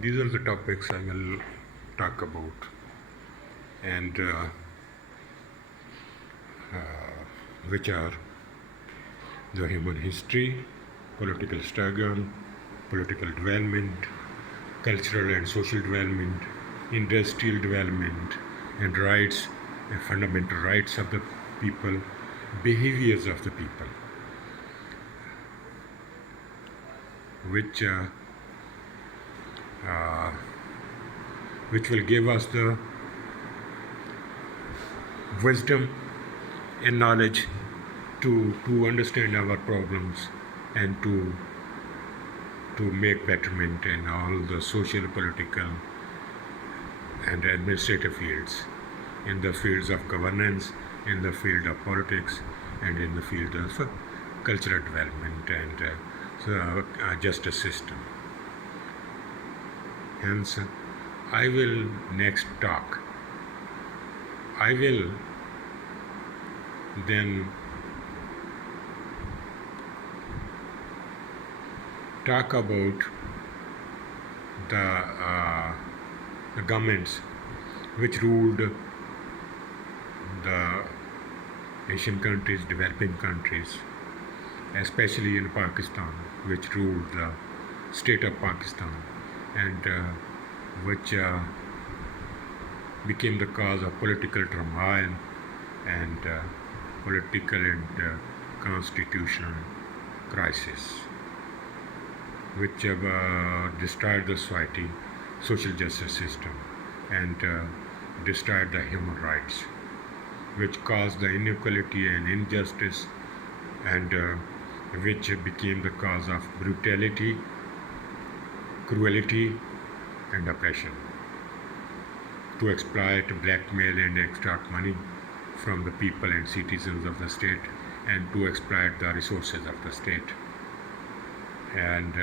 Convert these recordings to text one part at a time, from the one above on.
These are the topics I will talk about, and which are the human history, political struggle, political development, cultural and social development, industrial development, and rights and fundamental rights of the people, behaviors of the people, which uh, uh, which will give us the wisdom and knowledge to understand our problems and to make betterment in all the social, political, and administrative fields, in the fields of governance, in the field of politics, and in the field of cultural development and justice system. Hence, I will next talk. I will then talk about the governments which ruled the Asian countries, developing countries, especially in Pakistan, which ruled the state of Pakistan, and which became the cause of political turmoil and political and constitutional crisis, which destroyed the society, social justice system, and destroyed the human rights, which caused the inequality and injustice, and which became the cause of brutality, cruelty, and oppression, to exploit, blackmail, and extract money from the people and citizens of the state, and to exploit the resources of the state. And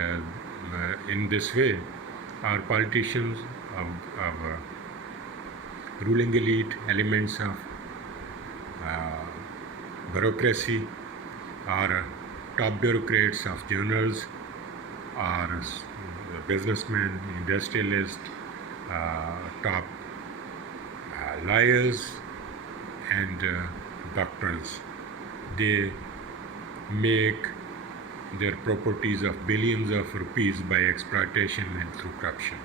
in this way, our politicians of ruling elite, elements of bureaucracy, our top bureaucrats of journals, our businessmen, industrialists, top lawyers, and doctors. They make their properties of billions of rupees by exploitation and through corruption.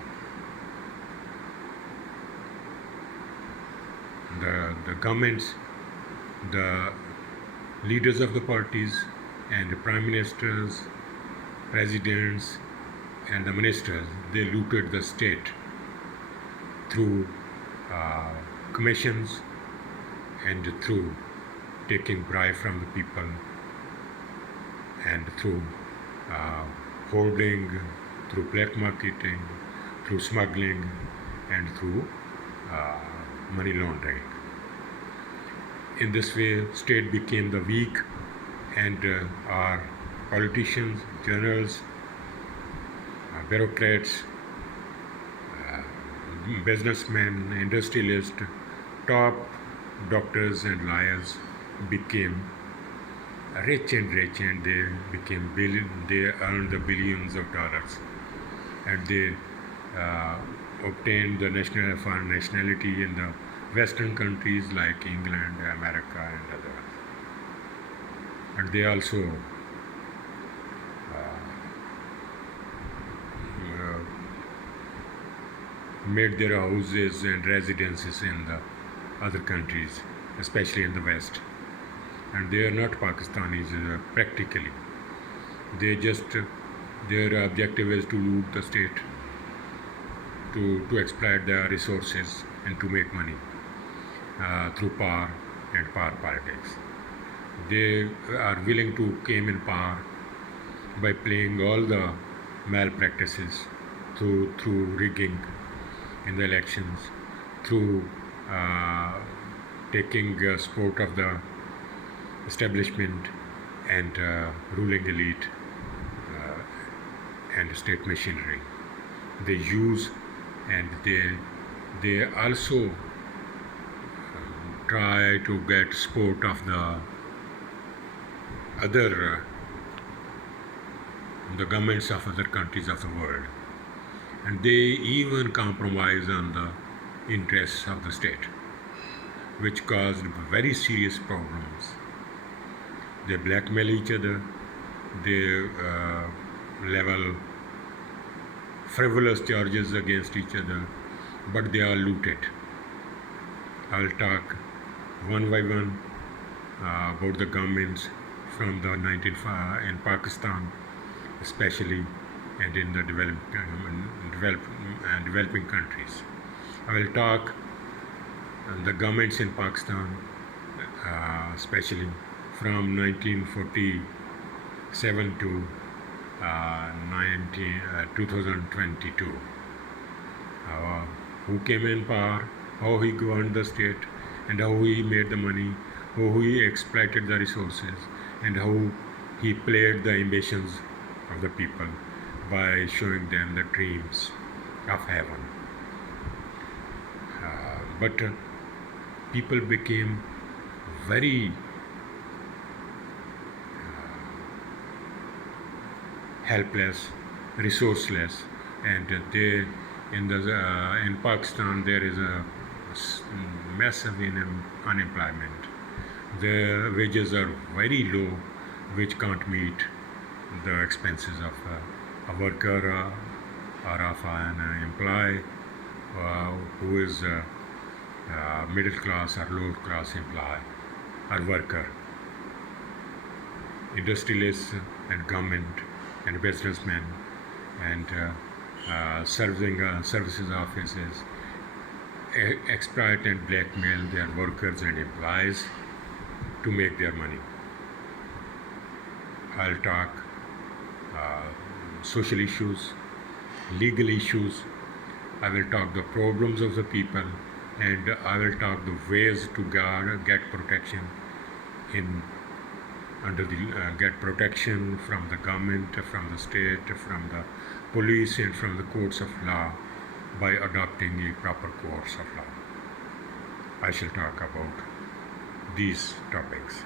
The governments, the leaders of the parties, and the prime ministers, presidents, and the ministers, they looted the state through commissions and through taking bribe from the people, and through hoarding, through black marketing, through smuggling, and through money laundering. In this way, state became the weak, and our politicians, journals, bureaucrats, businessmen, industrialists, top doctors and lawyers became rich, and they became they earned the billions of dollars, and they obtained the nationality in the Western countries like England, America, and others. And they also made their houses and residences in the other countries, especially in the West. And they are not Pakistanis practically. They just, their objective is to loot the state, to exploit the resources, and to make money through power and power politics. They are willing to come in power by playing all the malpractices through rigging in the elections, through taking support of the establishment and ruling elite and state machinery. They use, and they also try to get support of the other the governments of other countries of the world, and they even compromise on the interests of the state, which caused very serious problems. They blackmail each other, they level frivolous charges against each other, but they are looted. I will talk one by one about the governments from the in Pakistan, especially, and in the developing countries. I will talk the governments in Pakistan, especially from 1947 to 2022. Who came in power, how he governed the state, and how he made the money, how he exploited the resources, and how he played the ambitions of the people by showing them the dreams of heaven. But people became very helpless, resourceless, and they in Pakistan there is a massive unemployment. The wages are very low, which can't meet the expenses of a worker or of an employee who is middle class or lower class employee or worker. Industrialists and government and businessmen and services offices exploit and blackmail their workers and employees to make their money. I'll talk social issues, legal issues. I will talk the problems of the people, and I will talk the ways to get protection get protection from the government, from the state, from the police, and from the courts of law by adopting a proper course of law. I shall talk about these topics.